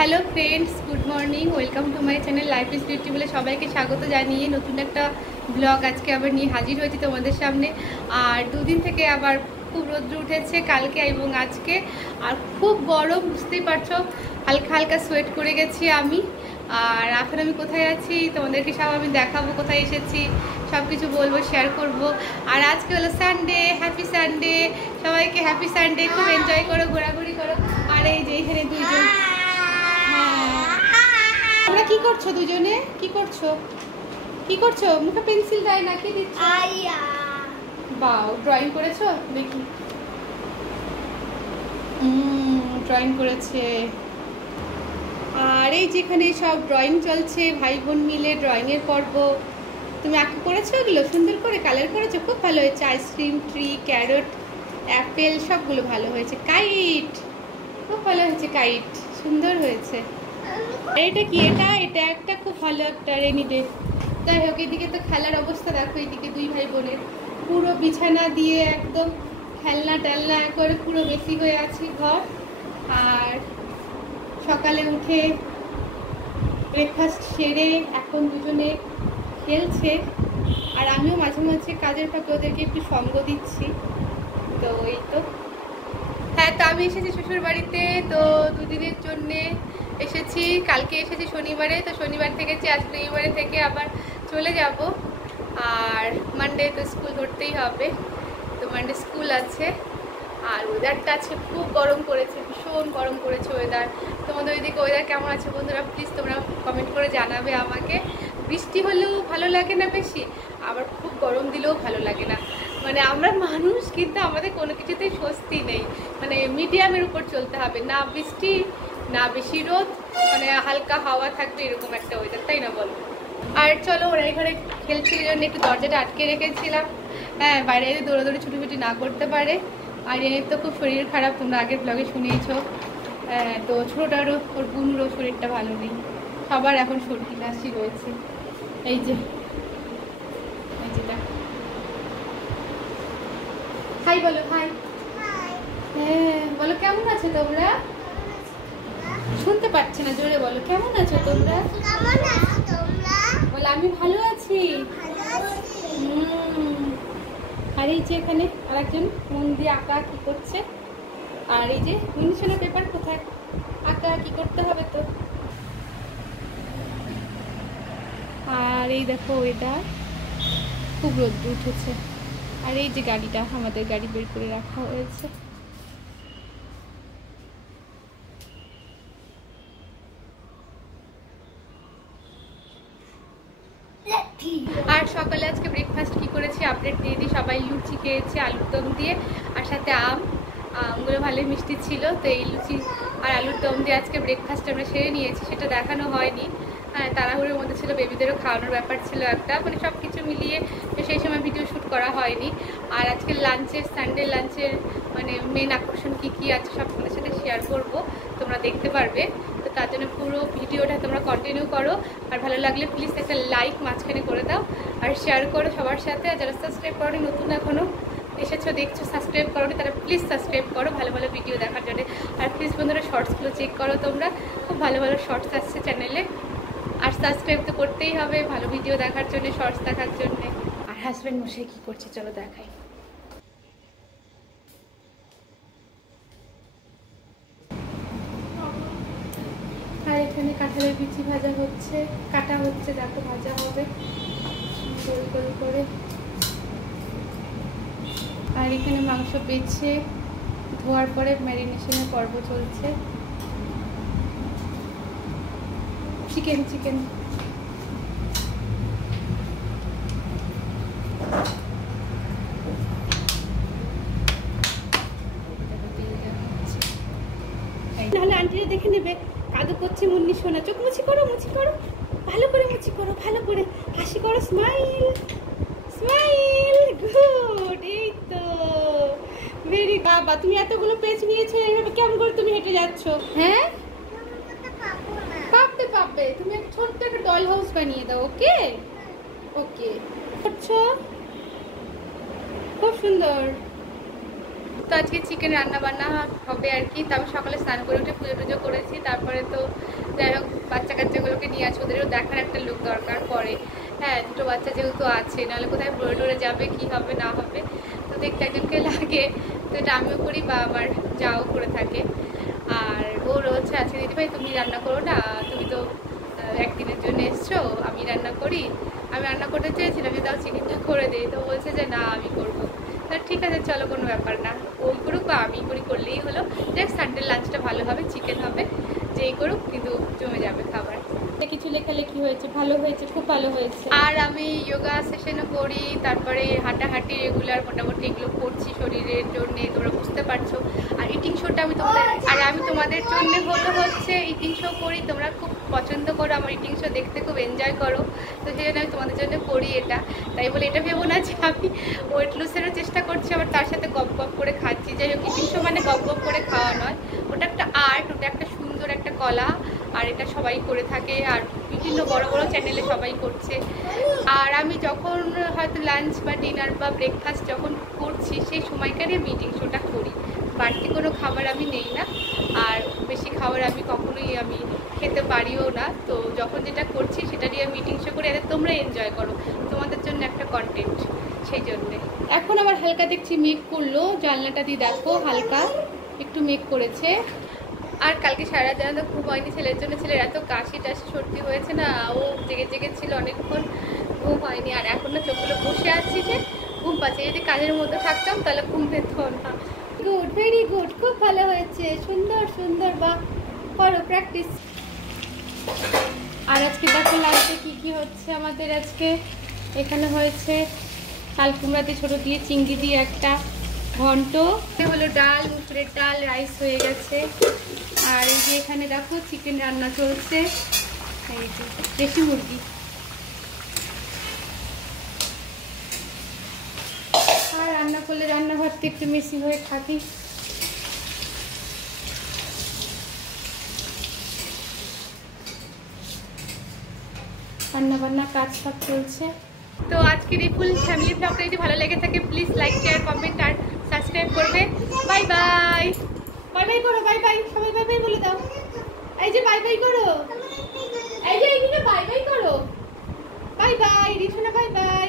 Hello friends, good morning. Welcome to my channel life is beauty বলে সবাইকে স্বাগত জানিয়ে নতুন একটা ব্লগ আজকে আবার নিয়ে হাজির হয়েছি তোমাদের সামনে। আর দুদিন থেকে আবার খুব রোদ্র উঠেছে, কালকে এবং আজকে। আর খুব গরম, বুঝতেই পারছো, হালকা হালকা সোয়েট করে গেছি আমি। আর এখন আমি কোথায় আছি তোমাদেরকে সব আমি দেখাবো, কোথায় এসেছি সব কিছু বলবো, শেয়ার করব। আর আজকে হলো সানডে, হ্যাপি সানডে, সবাইকে হ্যাপি সানডে। খুব এনজয় করো, ঘোরাঘুরি করো। আর এই যে এখানে দুইজন, তোমরা কি করছো দুজনে? কি করছো কি করছো? মুখে পেন্সিল দেয় না, কি দিচ্ছ? বাও, ড্রয়িং করেছো? দেখি, ড্রয়িং করেছে। আর এই যেখানে সব ড্রয়িং চলছে, ভাই বোন মিলে ড্রয়িংয়ের পর্ব। তুমি আঁকা করেছো, এগুলো সুন্দর করে কালার করেছো, খুব ভালো হয়েছে। আইসক্রিম, ট্রি, ক্যারট, অ্যাপেল সবগুলো ভালো হয়েছে। কাইট, খুব ভালো হয়েছে, কাইট সুন্দর হয়েছে। এটা কি? এটা একটা খুব ভালো একটা রেনি ডে। যাই হোক, এদিকে তো খেলার অবস্থা দেখো, এদিকে দুই ভাই বোনের পুরো বিছানা দিয়ে একদম খেলনা টেলনা করে পুরো বেশি হয়ে আছে ঘর। আর সকালে উঠে ব্রেকফাস্ট সেরে এখন দুজনে খেলছে। আর আমিও মাঝে মাঝে কাজের ফাঁকে ওদেরকে একটু সঙ্গ দিচ্ছি। তো এই তো, হ্যাঁ, তো আমি এসেছি শ্বশুর বাড়িতে। তো দুদিনের জন্যে এসেছি, কালকে এসেছি শনিবারে। তো শনিবার থেকে আজকে রবিবারে থেকে আবার চলে যাব। আর মানডে তো স্কুল ধরতেই হবে, তো মানডে স্কুল আছে। আর ওয়েদারটা আছে খুব গরম করেছে, ভীষণ গরম করেছে ওয়েদার। তোমাদের ওইদিকে ওয়েদার কেমন আছে বন্ধুরা? প্লিজ তোমরা কমেন্ট করে জানাবে আমাকে। বৃষ্টি হলেও ভালো লাগে না বেশি, আবার খুব গরম দিলেও ভালো লাগে না। মানে আমরা মানুষ, কিন্তু আমাদের কোনো কিছুতেই স্বস্তি নেই। মানে মিডিয়ামের উপর চলতে হবে, না বৃষ্টি না বেশি রোদ, মানে হালকা হাওয়া থাকবে, এরকম একটা ওয়েদার, তাই না বলো? আর চলো, ওরা ঘরে খেলছিল জন্য একটু দরজাটা আটকে রেখেছিলাম, হ্যাঁ, বাইরে যদি দৌড়াদৌড়ি ছুটি না করতে পারে। আর এর তো খুব শরীর খারাপ, তোমরা আগের ব্লগে শুনিয়েছো। তো ছোটোটারও, ওর বোনেরও শরীরটা ভালো নেই, সবার এখন সর্দি কাশি রয়েছে। এই যে হাই বলো, হাই। হ্যাঁ বলো, কেমন আছো তোমরা? শুনতে পাচ্ছি না, জোরে বলো, কেমন আছো তোমরা? বলো আমি ভালো আছি। আর এই যে এখানে আরেকজন মন দিয়ে আঁকা কি করছে। আর এই যে মিনিশনের পেপার কোথায়, আঁকা কি করতে হবে তো। আর এই দেখো ওয়েদার, খুব রোদ্র উঠেছে। আর এই যে গাড়িটা, আমাদের গাড়ি বের করে রাখা হয়েছে। আর সকালে আজকে ব্রেকফাস্ট কি করেছি আপডেট দিয়ে দিই। সবাই লুচি খেয়েছে আলুর দম দিয়ে, আর সাথে আমগুলো ভালোই মিষ্টি ছিল। তো এই লুচি আর আলুর দম দিয়ে আজকে ব্রেকফাস্ট আমরা সেরে নিয়েছি, সেটা দেখানো হয়নি। হ্যাঁ, তাড়াহুড়োর মধ্যে ছিল, বেবিদেরও খাওয়ানোর ব্যাপার ছিল একটা, মানে সব কিছু মিলিয়ে সেই সময় ভিডিও শ্যুট করা হয়নি। আর আজকে লাঞ্চের, সানডে লাঞ্চের মানে মেন আকর্ষণ কী কী আছে সব তোমাদের সাথে শেয়ার করব, তোমরা দেখতে পারবে। তো তার জন্য পুরো ভিডিওটা তোমরা কন্টিনিউ করো। আর ভালো লাগলে প্লিজ একটা লাইক মাঝখানে করে দাও, আর শেয়ার করো সবার সাথে। আর যারা সাবস্ক্রাইব করোনি, নতুন এখনও এসেছো দেখছো, সাবস্ক্রাইব করোনি, তারা প্লিজ সাবস্ক্রাইব করো ভালো ভালো ভিডিও দেখার জন্য। আর প্লিজ বন্ধুরা শর্টসগুলো চেক করো, তোমরা খুব ভালো ভালো শর্টস আসছে চ্যানেলে। আর সাবস্ক্রাইব তো করতেই হবে ভালো ভিডিও দেখার জন্য, শর্টস দেখার জন্য। আর হাজব্যান্ড মশাই কী করছে চলো দেখাই। আর এখানে কাঁঠালের বিচি ভাজা হচ্ছে, কাটা হচ্ছে, দেখো ভাজা হবে গোল গোল করে। আর এখানে মাংস বেছে ধোয়ার পরে ম্যারিনেশনের পর্ব চলছে। চিকেন চিকেন নাহলে আন্টিরা দেখে নেবে কাদু করছে। মুন্নি সোনা, চোখ মুছি করো, মুছি করো, ভালো করে মুছি করো, ভালো করে হাসি করো, স্মাইল স্মাইল, গুড। এই তো ভেরি, বাবা তুমি এতগুলো পেজ নিয়েছো, এইভাবে কেমন করে তুমি হেঁটে যাচ্ছ? হ্যাঁ, পাবে পাবে, তুমি একটা ছোট্ট একটা ডল হাউস বানিয়ে দাও। ওকে ওকে, করছো খুব সুন্দর। তো আজকে চিকেন রান্না বান্না হবে আর কি। তো আমি সকালে স্নান করে উঠে পুজো টুজো করেছি, তারপরে তো যাই হোক বাচ্চা কাচ্চাগুলোকে নিয়ে আছে, ওদেরও দেখার একটা লোক দরকার পড়ে। হ্যাঁ, দুটো বাচ্চা যেহেতু আছে, নাহলে কোথায় পড়ে টরে যাবে, কী হবে না হবে, তো দেখতে একজনকে লাগে। তো এটা আমিও করি বা আমার যাও করে থাকে। আর ওর হচ্ছে আছে, দিদিভাই তুমি রান্না করো না, তুমি তো একদিনের জন্য এসছো, আমি রান্না করি। আমি রান্না করতে চেয়েছিলাম যে তাও চিকেনটা করে দিই, তো বলছে যে না আমি করবো। তা ঠিক আছে চলো, কোনো ব্যাপার না, ওই করুক বা আমি করি, করলেই হলো। দেখ সানডে লাঞ্চটা ভালো হবে, চিকেন হবে, যেই করুক কিন্তু জমে যাবে খাবার। কিছু লেখালেখি হয়েছে, ভালো হয়েছে, খুব ভালো হয়েছে। আর আমি যোগা সেশনও করি, তারপরে হাঁটাহাঁটি রেগুলার মোটামুটি এগুলো করছি শরীরের জন্যে, তোমরা বুঝতে পারছো। আর ইটিং শোটা আমি তোমাদের জন্য হচ্ছে ইটিং শো করি, তোমরা খুব পছন্দ করো আমার ইটিং শো দেখতে, খুব এনজয় করো, তো সেই জন্য আমি তোমাদের জন্য করি এটা। তাই বলে এটা ভেবো না যে আমি ওয়েট লুসেরও চেষ্টা করছি আবার তার সাথে গপ গপ করে খাচ্ছি। যাই হোক, ইটিং শো মানে গপ গপ করে খাওয়া নয়, ওটা একটা আর্ট, ওটা একটা সুন্দর একটা কলা, আর এটা সবাই করে থাকে, আর বিভিন্ন বড় বড় চ্যানেলে সবাই করছে। আর আমি যখন হয়তো লাঞ্চ বা ডিনার বা ব্রেকফাস্ট যখন করছি সেই সময়কারই আমি ইটিং শোটা করি, বাড়তি কোনো খাবার আমি নেই না, আর বেশি খাবার আমি কখনোই আমি খেতে পারিও না। তো যখন যেটা করছি সেটা দিয়ে আমি ইটিং শো করি, এতে তোমরা এনজয় করো, তোমাদের জন্য একটা কন্টেন্ট, সেই জন্যে। এখন আবার হালকা দেখছি মেঘ করলো, জানলাটা দিয়ে দেখো হালকা একটু মেঘ করেছে। আর কালকে সারা রাত জানা তো ঘুম হয়নি ছেলের জন্য, ছেলের এত কাশি টাশি সর্দি হয়েছে না, ও জেগে জেগে ছিল অনেকক্ষণ, ঘুম হয়নি। আর এখন না চোখগুলো বসে আছি যে ঘুম পাচ্ছে, যদি কাজের মধ্যে থাকতাম তাহলে ঘুম পেত না। গুড, ভেরি গুড, খুব ভালো হয়েছে, সুন্দর সুন্দর, বা করো প্র্যাকটিস। আর আজকে দেখো লাঞ্চে কী কী হচ্ছে আমাদের। আজকে এখানে হয়েছে কাল কুমড়াতে ছোটো দিয়ে চিংড়ি দিয়ে একটা ঘন্ট, হলো ডাল, মুসুরের ডাল, রাইস হয়ে গেছে। আর এই যে এখানে দেখো চিকেন রান্না চলছে, এই যে দেশি মুরগি। আর রান্না করলে রান্নাঘরটা একটু মেশি হয়ে থাকি। রান্না বান্না কাজ সব চলছে। তো আজকের এই ফুল ফ্যামিলি ব্লগটা যদি ভালো লেগে থাকে প্লিজ লাইক শেয়ার কমেন্ট আর সাবস্ক্রাইব করবে। বাই বাই, বাই বাই করো, বাই বাই, সবাই বাই বাই বলে দাও। এই যে বাই বাই করো, এই যে এইদিকে বাই বাই করো, বাই বাই রিসোনা, বাই বাই।